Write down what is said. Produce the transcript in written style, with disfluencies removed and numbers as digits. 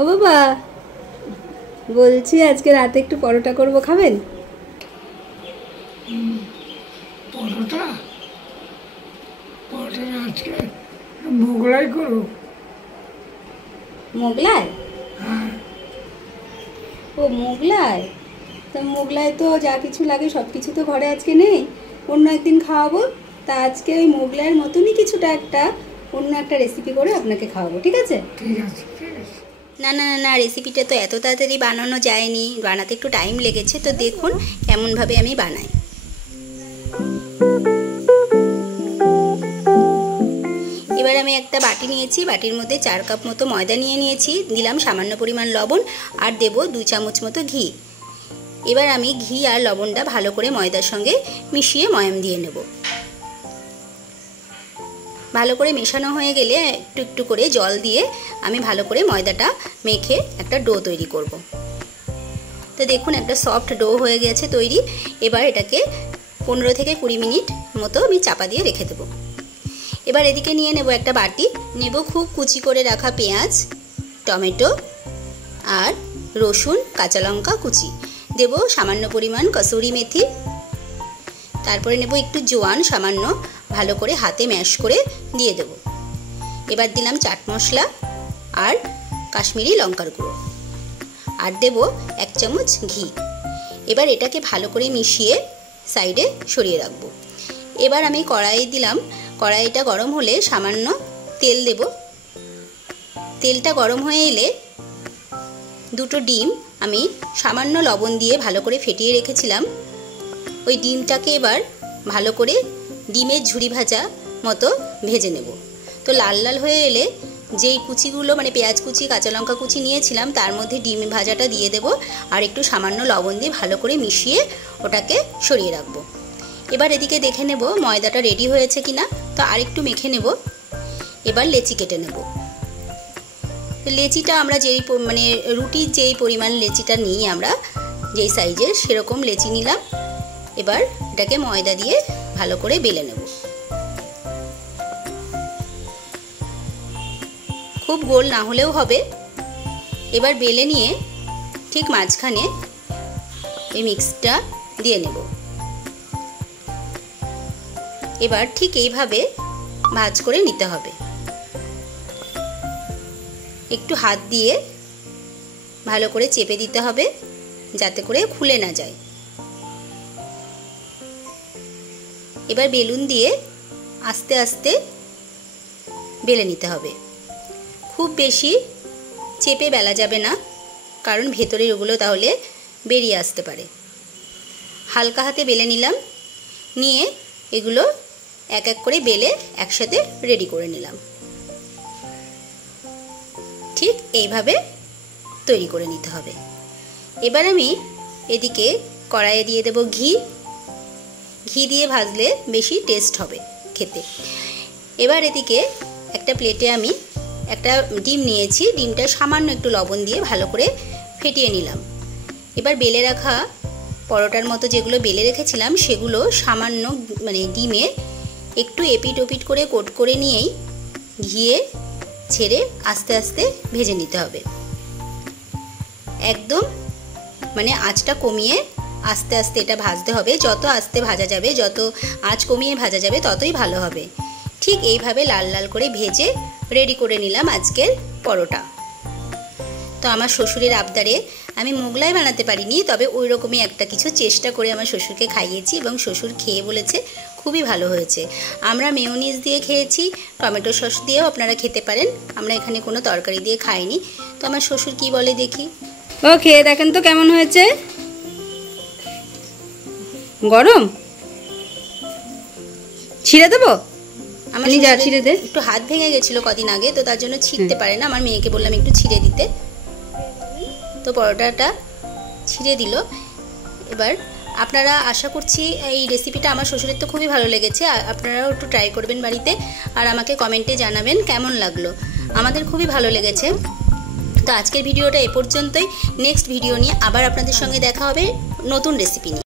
ও বাবা, বলছি আজকে রাতে একটু পরোটা করব, খাবেন? পরোটা পরোটা আজকে মোগলাই করো। মোগলাই? হ্যাঁ, ও মোগলাই। তা মোগলাই তো যা কিছু লাগে সব কিছু তো ঘরে আজকে নেই, অন্য একদিন খাওয়াবো। তা আজকে ওই মোগলাইয়ের মতনই কিছুটা অন্য একটা রেসিপি করে আপনাকে খাওয়াবো, ঠিক আছে? ঠিক আছে ঠিক আছে। না না না না, রেসিপিটা তো এত তাড়াতাড়ি বানানো যায়নি, বানাতে একটু টাইম লেগেছে। তো দেখুন কেমনভাবে আমি বানাই। এবার আমি একটা বাটি নিয়েছি, বাটির মধ্যে 4 কাপ মতো ময়দা নিয়ে নিয়েছি, দিলাম সামান্য পরিমাণ লবণ আর দেব 2 চামচ মতো ঘি। এবার আমি ঘি আর লবণটা ভালো করে ময়দার সঙ্গে মিশিয়ে ময়াম দিয়ে নেব। ভালো করে মেশানো হয়ে গেলে একটু একটু করে জল দিয়ে আমি ভালো করে ময়দাটা মেখে একটা ডো তৈরি করব। তো দেখুন একটা সফট ডো হয়ে গেছে তৈরি। এবার এটাকে 15 থেকে 20 মিনিট মতো আমি চাপা দিয়ে রেখে দেবো। এবার এদিকে নিয়ে নেব একটা বাটি, নেব খুব কুচি করে রাখা পেঁয়াজ, টমেটো আর রসুন, কাঁচা লঙ্কা কুচি, দেব সামান্য পরিমাণ কসুরি মেথি, তারপরে নেব একটু জোয়ান সামান্য, ভালো করে হাতে ম্যাশ করে দিয়ে দেব। এবার দিলাম চাট মশলা আর কাশ্মীরি লঙ্কার গুঁড়ো আর দেব 1 চামচ ঘি। এবার এটাকে ভালো করে মিশিয়ে সাইডে সরিয়ে রাখবো। এবার আমি কড়াই দিলাম, কড়াইটা গরম হলে সামান্য তেল দেব। তেলটা গরম হয়ে এলে 2টো ডিম আমি সামান্য লবণ দিয়ে ভালো করে ফেটিয়ে রেখেছিলাম, ওই ডিমটাকে এবার ভালো করে ডিমের ঝুরি ভাজা মতো ভেজে নেব। তো লাল লাল হয়ে এলে যেই কুচিগুলো মানে পেঁয়াজ কুচি, কাঁচা লঙ্কা কুচি নিয়েছিলাম তার মধ্যে ডিম ভাজাটা দিয়ে দেব আর একটু সামান্য লবণ দিয়ে ভালো করে মিশিয়ে ওটাকে সরিয়ে রাখবো। এবার এদিকে দেখে নেব ময়দাটা রেডি হয়েছে কিনা, তো আরেকটু মেখে নেব। এবার লেচি কেটে নেব। লেচিটা আমরা যেই মানে রুটির যেই পরিমাণ লেচিটা নিই আমরা, যেই সাইজের সেরকম লেচি নিলাম। এবার এটাকে ময়দা দিয়ে ভালো করে বেলে নেব। খুব গোল না হলেও হবে। এবার বেলে নিয়ে ঠিক মাঝখানে এই মিক্সটা দিয়ে নেব। এবার ঠিক এইভাবে ভাঁজ করে নিতে হবে। একটু হাত দিয়ে ভালো করে চেপে দিতে হবে যাতে করে খুলে না যায়। এবার বেলুন দিয়ে আস্তে আস্তে বেলে নিতে হবে। খুব বেশি চেপে বেলা যাবে না, কারণ ভেতরের ওগুলো তাহলে বেরিয়ে আসতে পারে। হালকা হাতে বেলে নিলাম, নিয়ে এগুলো এক এক করে বেলে একসাথে রেডি করে নিলাম। ঠিক এইভাবে তৈরি করে নিতে হবে। এবার আমি এদিকে কড়াইয়ে দিয়ে দেব ঘি। ঘি দিয়ে ভাজলে বেশি টেস্ট হবে খেতে। এবার এদিকে একটা প্লেটে আমি একটা ডিম নিয়েছি, ডিমটা সামান্য একটু লবণ দিয়ে ভালো করে ফেটিয়ে নিলাম। এবার বেলে রাখা পরোটার মতো যেগুলো বেলে রেখেছিলাম সেগুলো সামান্য মানে ডিমে একটু এপিট ওপিট করে কোট করে নিয়েই ঘিয়ে ছেড়ে আস্তে আস্তে ভেজে নিতে হবে। একদম মানে আঁচটা কমিয়ে আস্তে আস্তে এটা ভাজতে হবে। যত আস্তে ভাজা যাবে, যত আঁচ কমিয়ে ভাজা যাবে ততই ভালো হবে। ঠিক এইভাবে লাল লাল করে ভেজে রেডি করে নিলাম আজকের পরোটা। তো আমার শ্বশুরের আবদারে আমি মোগলাই বানাতে পারিনি, তবে ওই রকমই একটা কিছু চেষ্টা করে আমার শ্বশুরকে খাইয়েছি এবং শ্বশুর খেয়ে বলেছে খুবই ভালো হয়েছে। আমরা মেয়োনিজ দিয়ে খেয়েছি, টমেটো সস দিয়েও আপনারা খেতে পারেন। আমরা এখানে কোনো তরকারি দিয়ে খাইনি। তো আমার শ্বশুর কি বলে দেখি। ও খেয়ে দেখেন তো কেমন হয়েছে। গরম ছিঁড়ে দেবো? আমার যা ছিঁড়ে দে। একটু হাত ভেঙে গেছিলো কদিন আগে, তো তার জন্য ছিঁড়তে পারে না। আমার মেয়েকে বললাম একটু ছিঁড়ে দিতে, তো পরোটাটা ছিঁড়ে দিল। এবার আপনারা, আশা করছি এই রেসিপিটা আমার শ্বশুরের তো খুবই ভালো লেগেছে, আপনারাও একটু ট্রাই করবেন বাড়িতে আর আমাকে কমেন্টে জানাবেন কেমন লাগলো। আমাদের খুবই ভালো লেগেছে। তো আজকের ভিডিওটা এ পর্যন্তই। নেক্সট ভিডিও নিয়ে আবার আপনাদের সঙ্গে দেখা হবে নতুন রেসিপি নিয়ে।